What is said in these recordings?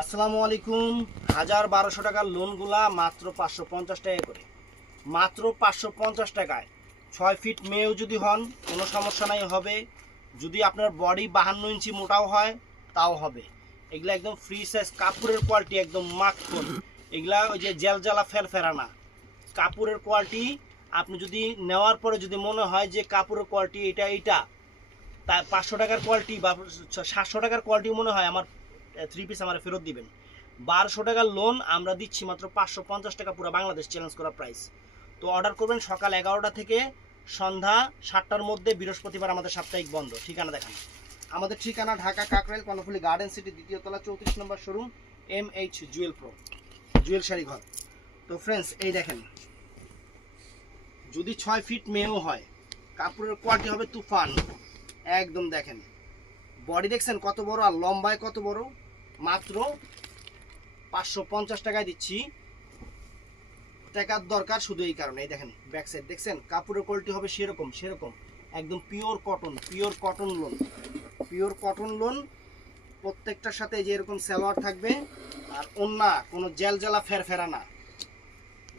আসসালামু আলাইকুম। 1200 টাকার লোনগুলা মাত্র 550 টাকা করে, মাত্র 550 টাকায়। 6 ফিট মেয়েও যদি হন কোনো সমস্যা নাই, হবে। যদি আপনার বডি 52 ইঞ্চি মোটাও হয় তাও হবে। এগুলা একদম ফ্রি সাইজ, কাপড়ের কোয়ালিটি একদম মাখন। এগুলা ওই যে জেলজালা ফেরফেরা না, কাপড়ের কোয়ালিটি। আপনি যদি নেওয়ার পরে যদি মনে হয় যে কাপড়ের কোয়ালিটি এটা তার 500 টাকার কোয়ালিটি বা 700 টাকার কোয়ালিটি মনে হয়, আমার 3 পিস আমার ফেরত দিবেন। 1200 টাকার লোন আমরা দিচ্ছি মাত্র 550 টাকা, পুরো বাংলাদেশ চ্যালেঞ্জ করা প্রাইস। তো অর্ডার করবেন সকাল 11টা থেকে সন্ধ্যা 7টার মধ্যে। বৃহস্পতিবার আমাদের সাপ্তাহিক বন্ধ। ঠিকানা দেখান। আমাদের ঠিকানা ঢাকা কাকরাইল কর্ণফুলী গার্ডেন সিটি, দ্বিতীয় তলা, 34 নম্বর showroom, MH jewel pro, jewel sari Ghar. তো ফ্রেন্ডস, এই দেখেন, যদি 6 ফিট মেয়েও হয়, কাপড়ের কোয়ালিটি হবে তুফান একদম। দেখেন বডি দেখছেন কত বড়, আর লম্বায় কত বড়। মাত্র 550 টাকায় দিচ্ছি। টাকার দরকার শুধু এই কারণে। এই দেখেন ব্যাক সাইড দেখছেন, কাপড়ের কোয়ালিটি হবে সেরকম সেরকম একদম pure cotton, pure cotton loan, pure cotton loan. প্রত্যেকটার সাথে যে এরকম সালোয়ার থাকবে, আর ওন্না কোনো জেলজালা ফেরফেরা না,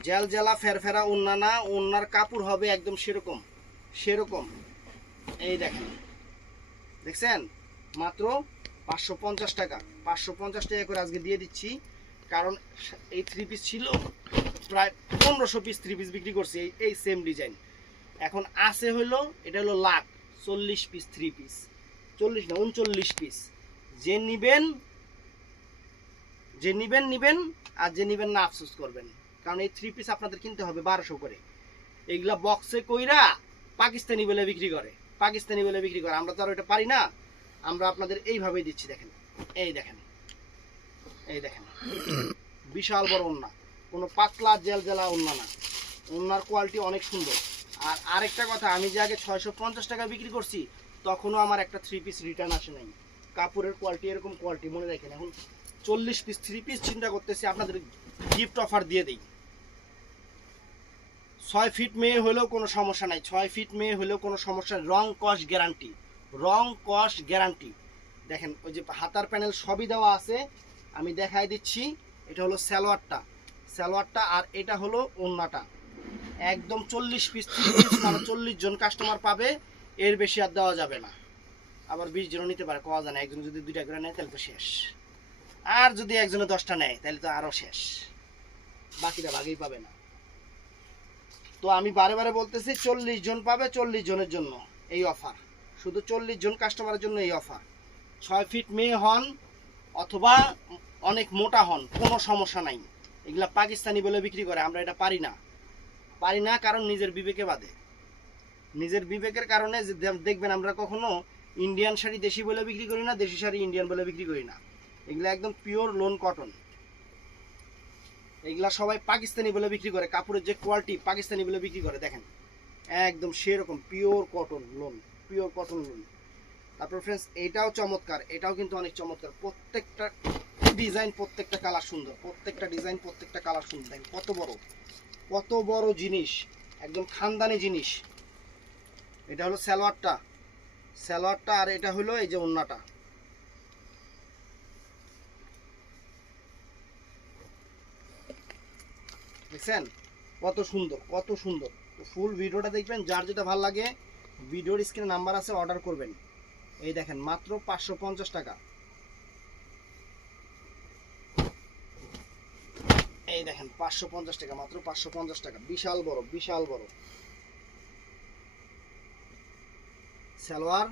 জেলজালা ফেরফেরা ওন্না না। ওন্নার কাপড় হবে একদম সেরকম সেরকম। এই দেখেন, দেখছেন, মাত্র 550 টাকা। 550 টাকা করে আজকে দিয়ে দিচ্ছি। কারণ এই 3 পিস ছিল, প্রায় 1500 পিস 3 পিস বিক্রি করছি এই সেম ডিজাইন। এখন আছে হলো, এটা হলো লাখ 40 পিস 3 পিস, 40 না 39 পিস। যে নিবেন, যে নিবেন নিবেন, আর যে নিবেন না আফসোস করবেন। কারণ এই 3 পিস আপনাদের কিনতে হবে 1200 করে। এইগুলা বক্সে কইরা পাকিস্তানি বলে বিক্রি করে, পাকিস্তানি বলে বিক্রি করে। আমরা তো আর এটা পারি না, আমরা আপনাদের এইভাবেই দিচ্ছি। দেখেন, এই দেখেন, এই দেখেন, বিশাল বড় ওন্না, কোনো পাতলা জেলজেলা ওন্না না। ওন্নার কোয়ালিটি অনেক সুন্দর। আর আরেকটা কথা, আমি যে আগে 650 টাকা বিক্রি করছি, তখনও আমার একটা 3 পিস রিটার্ন আসে নাই। কাপড়ের কোয়ালিটি এরকম কোয়ালিটি, মনে রাখেন। এখন 40 পিস 3 পিস চিন্তা করতেছি আপনাদের গিফট অফার দিয়ে দিই। 6 ফিট মেয়ে হলেও কোনো সমস্যা নাই, 6 ফিট মেয়ে হলেও কোনো সমস্যা। রং কস গ্যারান্টি, রং কস গ্যারান্টি। দেখেন ওই যে হাতার প্যানেল সবই দেওয়া আছে, আমি দেখাই দিচ্ছি। এটা হলো সালোয়ারটা, সালোয়ারটা, আর এটা হলো ওন্নাটা। একদম 40 পিস 30 পিস, মানে 40 জন কাস্টমার পাবে, এর বেশি আর দেওয়া যাবে না। আবার 20 জনও নিতে পারে, কোয়া যায় না। একজন যদি 2টা করে নেয় তাহলে তো শেষ, আর যদি একজনে 10টা নেয় তাহলে তো আরও শেষ, বাকিটা ভাগেই পাবে না। তো আমি বারে বারে বলতেছি, 40 জন পাবে, 40 জনের জন্য এই অফার, শুধু 40 জন কাস্টমারের জন্য এই অফার। 6 ফিট মেয়ে হন অথবা অনেক মোটা হন, কোনো সমস্যা নাই। এগুলা পাকিস্তানি বলে বিক্রি করে, আমরা এটা পারি না, পারি না। কারণ নিজের বিবেকে বাদে, নিজের বিবেকের কারণে। দেখবেন আমরা কখনো ইন্ডিয়ান শাড়ি দেশি বলে বিক্রি করি না, দেশি শাড়ি ইন্ডিয়ান বলে বিক্রি করি না। এগুলা একদম পিওর লোন কটন। এগুলা সবাই পাকিস্তানি বলে বিক্রি করে, কাপড়ের যে কোয়ালিটি পাকিস্তানি বলে বিক্রি করে। দেখেন একদম সেরকম pure cotton loan, pure cotton loan. তারপর ফ্রেন্ডস, এটাও চমৎকার, এটাও কিন্তু অনেক চমৎকার। প্রত্যেকটা ডিজাইন, প্রত্যেকটা কালার সুন্দর, প্রত্যেকটা ডিজাইন, প্রত্যেকটা কালার সুন্দর। দেখেন কত বড়, কত বড় জিনিস, একদম খানদানি জিনিস। এটা হলো সালোয়ারটা, সালোয়ারটা, আর এটা হলো এই যে ওন্নাটা। দেখছেন কত সুন্দর, কত সুন্দর। তো ফুল ভিডিওটা দেখবেন, যার যেটা ভালো লাগে ভিডিওর স্ক্রিনে নাম্বার আছে, অর্ডার করবেন। এই দেখেন মাত্র 550 টাকা। এই দেখেন 550 টাকা, মাত্র 550 টাকা। বিশাল বড়, বিশাল বড় সালোয়ার,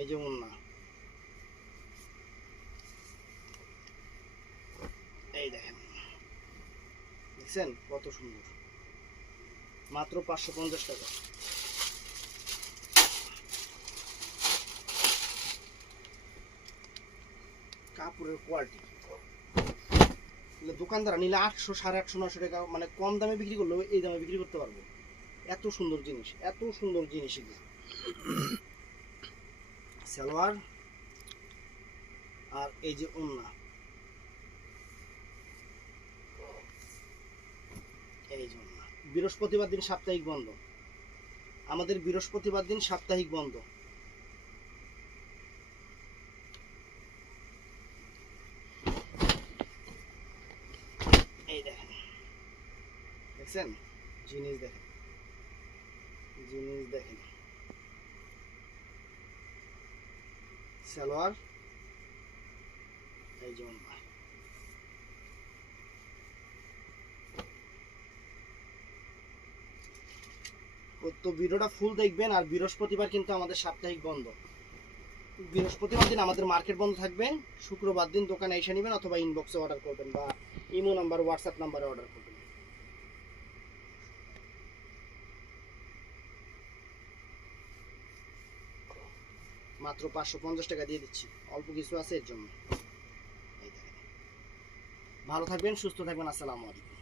এই যে ওন্না। এই দেখেন, দেখছেন কত সুন্দর, মাত্র 550 টাকা। কাপড়ের কোয়ালিটি, দোকানদার নিলে 800, 850, 900 টাকা, মানে কম দামে বিক্রি করলেও এই দামে বিক্রি করতে পারবো। এত সুন্দর জিনিস, এত সুন্দর জিনিস। এগুলো সালোয়ার, আর এই যে ওন্না। এই যে ওন্না। বৃহস্পতিবার দিন সাপ্তাহিক বন্ধ, আমাদের বৃহস্পতিবার দিন সাপ্তাহিক বন্ধ। দেখছেন? জিনিস দেখেন, জিনিস দেখেন। সালোয়ার এই যেমন তো ভিডিওটা ফুল দেখবেন। আর বৃহস্পতিবার কিন্তু আমাদের সাপ্তাহিক বন্ধ। বৃহস্পতিবার দিন আমাদের মার্কেট বন্ধ থাকবে। শুক্রবার দিন দোকানে এসে নেবেন অথবা ইনবক্সে অর্ডার করবেন বা ইমো নাম্বার, হোয়াটসঅ্যাপ নাম্বারে অর্ডার করবেন। মাত্র 550 টাকা দিয়ে দিচ্ছি, অল্প কিছু আছে এর জন্য। ভালো থাকবেন, সুস্থ থাকবেন। আসসালামু আলাইকুম।